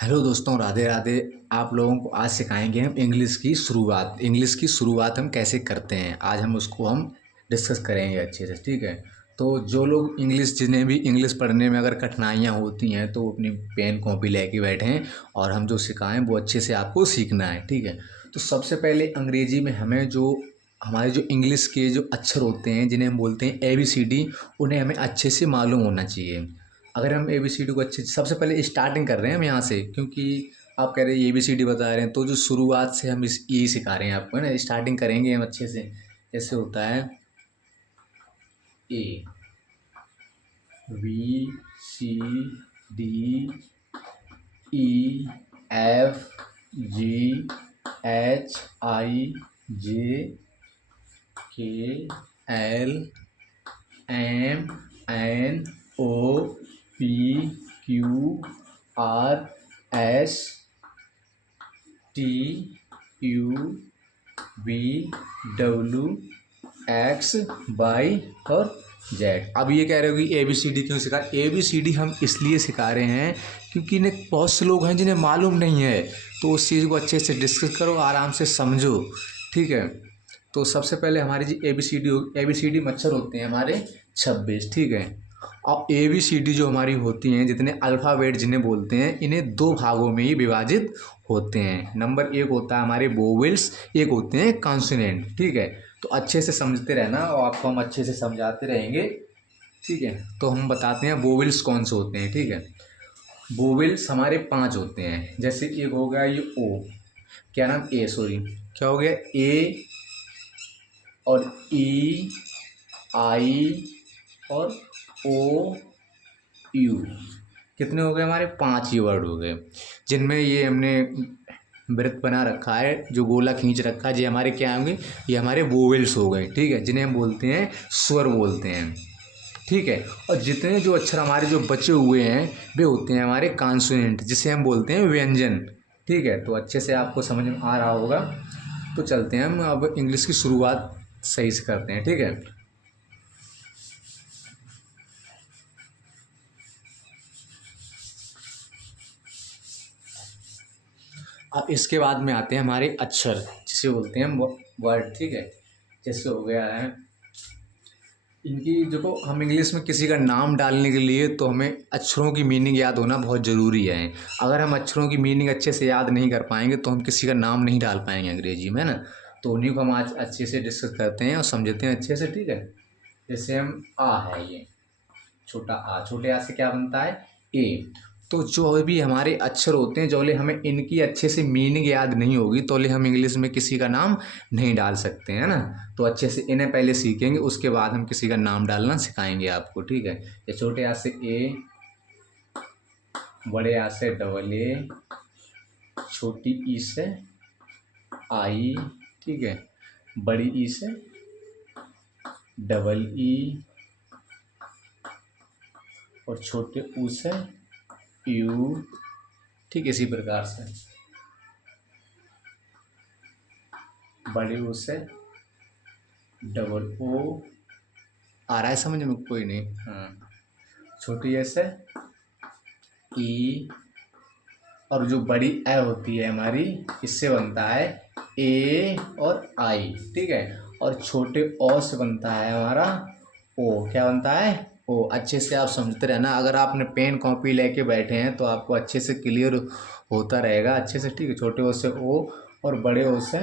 Hello दोस्तों, राधे राधे। आप लोगों को आज सिखाएंगे हम इंग्लिश की शुरुआत हम कैसे करते हैं। आज हम डिस्कस करेंगे अच्छे से, ठीक है। तो जो लोग जिन्हें भी इंग्लिश पढ़ने में अगर कठिनाइयाँ होती हैं तो वो अपनी पेन कॉपी लेके बैठें और हम जो सिखाएं वो अच्छे से आपको सीखना है, ठीक है। तो सबसे पहले अंग्रेजी में हमारे जो इंग्लिश के जो अक्षर होते हैं जिन्हें हम बोलते हैं ABCD, उन्हें हमें अच्छे से मालूम होना चाहिए। अगर हम ABCD को अच्छे सबसे पहले स्टार्टिंग कर रहे हैं हम यहाँ से, क्योंकि आप कह रहे हैं ABCD बता रहे हैं, तो जो शुरुआत से हम इस यही सिखा रहे हैं आपको, है ना। स्टार्टिंग करेंगे हम अच्छे से। जैसे होता है ABCDEFGHIJ KLMNOPQRSTUV WX और जेड। अब ये कह रहे हो कि ABCD क्यों सिखा। ABCD हम इसलिए सिखा रहे हैं क्योंकि इन्हें बहुत से लोग हैं जिन्हें मालूम नहीं है। तो उस चीज़ को अच्छे से डिस्कस करो, आराम से समझो, ठीक है। तो सबसे पहले हमारी जी ABCD मच्छर होते हैं हमारे 26, ठीक है। और ABCD जो हमारी होती हैं, जितने अल्फ़ाबेट जिन्हें बोलते हैं, इन्हें दो भागों में ही विभाजित होते हैं। नंबर एक होता है हमारे वोवेल्स, एक होते हैं कॉन्सोनेंट, ठीक है। तो अच्छे से समझते रहना और आपको हम अच्छे से समझाते रहेंगे, ठीक है। तो हम बताते हैं वोवेल्स कौन से होते हैं, ठीक है। वोवेल्स हमारे 5 होते हैं। जैसे एक हो गया ये ओ, क्या नाम, ए सॉरी, क्या हो गया, ए और ई, आई और ओ, यू। कितने हो गए हमारे, 5 ही वर्ड हो गए, जिनमें ये हमने वृत्त बना रखा है, जो गोला खींच रखा है, ये हमारे क्या होंगे, ये हमारे वोवेल्स हो गए, ठीक है, जिन्हें हम बोलते हैं स्वर बोलते हैं, ठीक है। और जितने जो अक्षर हमारे जो बचे हुए हैं वे होते हैं हमारे कॉन्सोनेंट, जिसे हम बोलते हैं व्यंजन, ठीक है। तो अच्छे से आपको समझ में आ रहा होगा। तो चलते हैं हम अब इंग्लिश की शुरुआत सही से करते हैं, ठीक है। अब इसके बाद में आते हैं हमारे अक्षर, जिसे बोलते हैं हम वर्ड, ठीक है। जैसे हो गया है इनकी, देखो हम इंग्लिश में किसी का नाम डालने के लिए तो हमें अक्षरों की मीनिंग याद होना बहुत ज़रूरी है। अगर हम अक्षरों की मीनिंग अच्छे से याद नहीं कर पाएंगे तो हम किसी का नाम नहीं डाल पाएंगे अंग्रेजी में, है ना। तो उन्हीं को हम आज अच्छे से डिस्कस करते हैं और समझते हैं अच्छे से, ठीक है। जैसे हम आ है ये छोटा आ, छोटे आ से क्या बनता है, ए। तो जो भी हमारे अक्षर होते हैं, जोले हमें इनकी अच्छे से मीनिंग याद नहीं होगी तो हम इंग्लिश में किसी का नाम नहीं डाल सकते हैं ना। तो अच्छे से इन्हें पहले सीखेंगे, उसके बाद हम किसी का नाम डालना सिखाएंगे आपको, ठीक है। ये छोटे आ से ए, बड़े आ से डबल ए, छोटी ई से आई, ठीक है, बड़ी ई से डबल ई और छोटे ऊ से यू, ठीक, इसी प्रकार से बड़े ऊ से डबल ओ। आ रहा है समझ में, कोई नहीं, हाँ। छोटी ए से ई और जो बड़ी ए होती है हमारी, इससे बनता है ए और आई, ठीक है। और छोटे ओ से बनता है हमारा ओ, क्या बनता है, ओ। अच्छे से आप समझते रहना, अगर आपने पेन कॉपी लेके बैठे हैं तो आपको अच्छे से क्लियर होता रहेगा अच्छे से, ठीक है। छोटे ओ से ओ और बड़े ओ से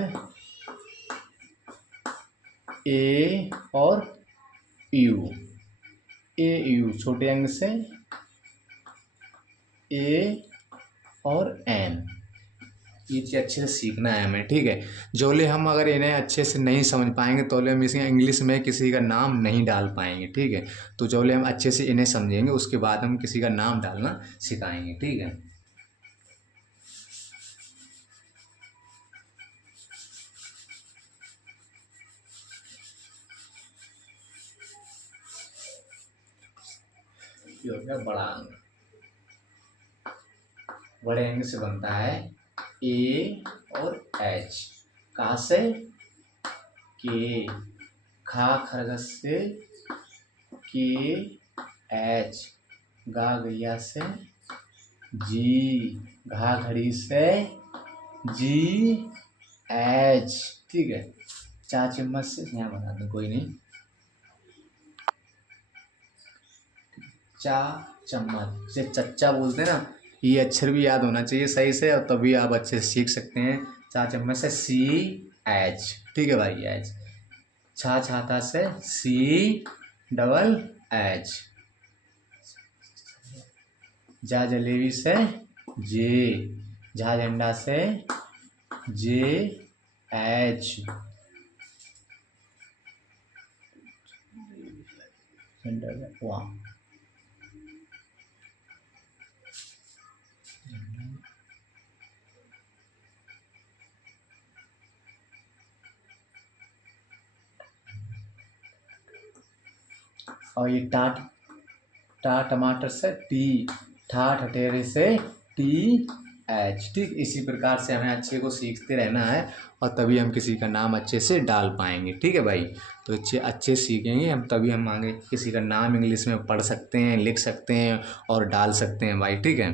ए और यू, ए यू, छोटे अंग से ए और एन। ये चीज़ अच्छे से सीखना है हमें, ठीक है। जोले हम अगर इन्हें अच्छे से नहीं समझ पाएंगे तो हम इसे इंग्लिश में किसी का नाम नहीं डाल पाएंगे, ठीक है। तो जोले हम अच्छे से इन्हें समझेंगे उसके बाद हम किसी का नाम डालना सिखाएंगे, ठीक है। ये हो गया बड़ा अंग, बड़े अंग से बनता है ए और एच, कहाँ से, के, खा खरगोश से के एच, गा गैया से जी, घा घड़ी से जी एच, ठीक है। चा चम्मच से यहाँ बना दो, कोई नहीं। चा चम्मच से चच्चा बोलते हैं ना, ये अक्षर भी याद होना चाहिए सही से, और तभी आप अच्छे से सीख सकते हैं। चा चम्मच से सी एच, ठीक है भाई, एच। छा छाता से सी डबल एच। जा जलेबी से जे, झा झंडा से जे एच, वहाँ। और ये टाट, टा टमाटर से टी, ठा ठठेरे से टी एच, ठीक। इसी प्रकार से हमें अच्छे को सीखते रहना है, और तभी हम किसी का नाम अच्छे से डाल पाएंगे, ठीक है भाई। तो अच्छे अच्छे सीखेंगे हम, तभी हम आगे किसी का नाम इंग्लिश में पढ़ सकते हैं, लिख सकते हैं और डाल सकते हैं भाई, ठीक है।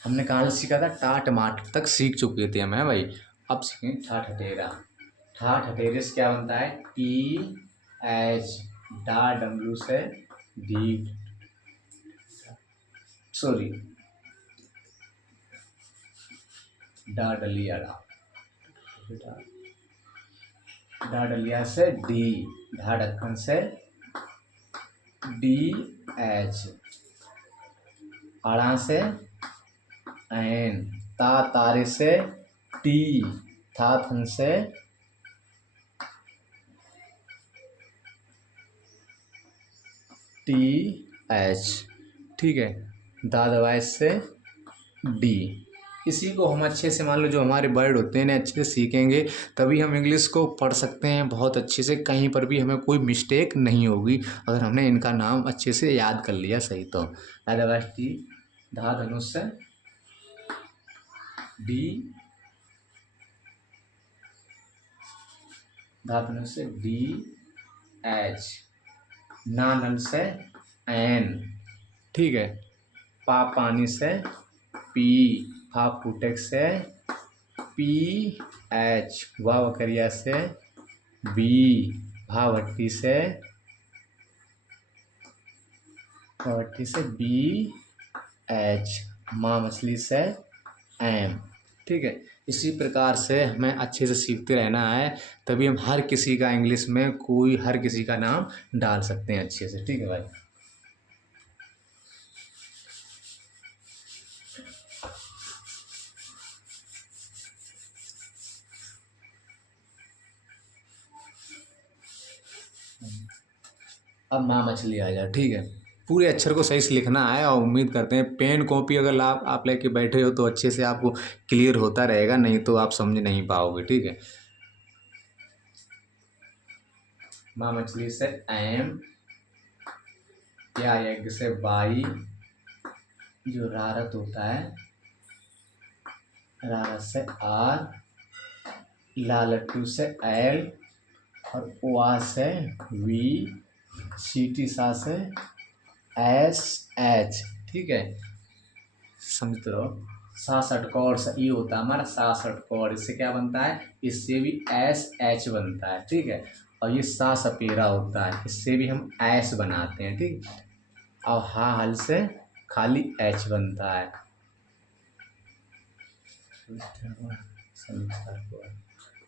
हमने कहाँ से सीखा था, टा टमाटर तक सीख चुके थे हम, है भाई। अब सीखेंगे ठा ठठेरा। ठा ठठेरे से क्या बनता है, टी एच, डा डब्लू से डी, सॉरी, डा डलिया, डा डलिया से डी, ढा ढक्कन से डी एच, आड़ा से एन, ता तारे से टी, था थन से टी एच, ठीक है। दा दवाई से डी। इसी को हम अच्छे से, मान लो जो हमारे वर्ड होते हैं ना, अच्छे से सीखेंगे, तभी हम इंग्लिश को पढ़ सकते हैं बहुत अच्छे से। कहीं पर भी हमें कोई मिस्टेक नहीं होगी अगर हमने इनका नाम अच्छे से याद कर लिया सही तो। अदरवाइज टी, धा धनुष से डी, धा धनुष से डी एच, ना नल से एन, ठीक है। पा पानी से पी, फा फूटक से पी एच, वा वकरिया से बी, भा भट्टी से बी एच, माँ मछली से एम, ठीक है। इसी प्रकार से हमें अच्छे से सीखते रहना है, तभी हम हर किसी का इंग्लिश में कोई हर किसी का नाम डाल सकते हैं अच्छे से, ठीक है भाई। अब माँ मछली आ जाए, ठीक है। पूरे अक्षर को सही से लिखना है, और उम्मीद करते हैं पेन कॉपी अगर आप लेके बैठे हो तो अच्छे से आपको क्लियर होता रहेगा, नहीं तो आप समझ नहीं पाओगे, ठीक है। माँ मछली से एम, या यज्ञ से बाई, जो रारत होता है, रारत से आर, लालटू से एल, और ओआ से वी, सीटी सा से एस एच, ठीक है। समझते रहो। सा षटकोण से ये होता है हमारा सा षटकोण, इससे क्या बनता है, इससे भी एस एच बनता है, ठीक है। और ये सा सपेरा होता है, इससे भी हम एस बनाते हैं, ठीक। और हा हल से खाली एच बनता है।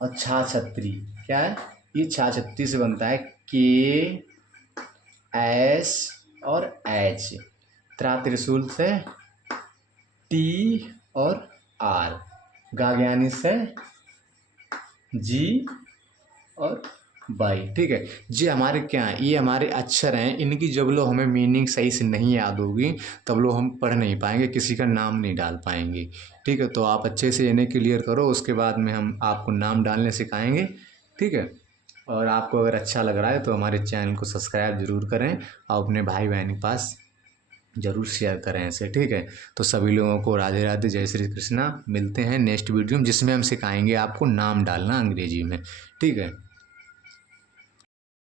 और छा छत्री क्या है, ये छा छत्री से बनता है, के एस और एच। त्रा त्रिशूल से टी और आर। गाज्ञानी से जी और बाई, ठीक है। ये हमारे क्या हैं, ये हमारे अक्षर हैं, इनकी जब लोग हमें मीनिंग सही से नहीं याद होगी तब लोग हम पढ़ नहीं पाएंगे, किसी का नाम नहीं डाल पाएंगे, ठीक है। तो आप अच्छे से इन्हें क्लियर करो, उसके बाद में हम आपको नाम डालने सिखाएंगे, ठीक है। और आपको अगर अच्छा लग रहा है तो हमारे चैनल को सब्सक्राइब ज़रूर करें, और अपने भाई बहन के पास ज़रूर शेयर करें ऐसे, ठीक है। तो सभी लोगों को राधे राधे, जय श्री कृष्णा। मिलते हैं नेक्स्ट वीडियो में जिसमें हम सिखाएंगे आपको नाम डालना अंग्रेजी में, ठीक है।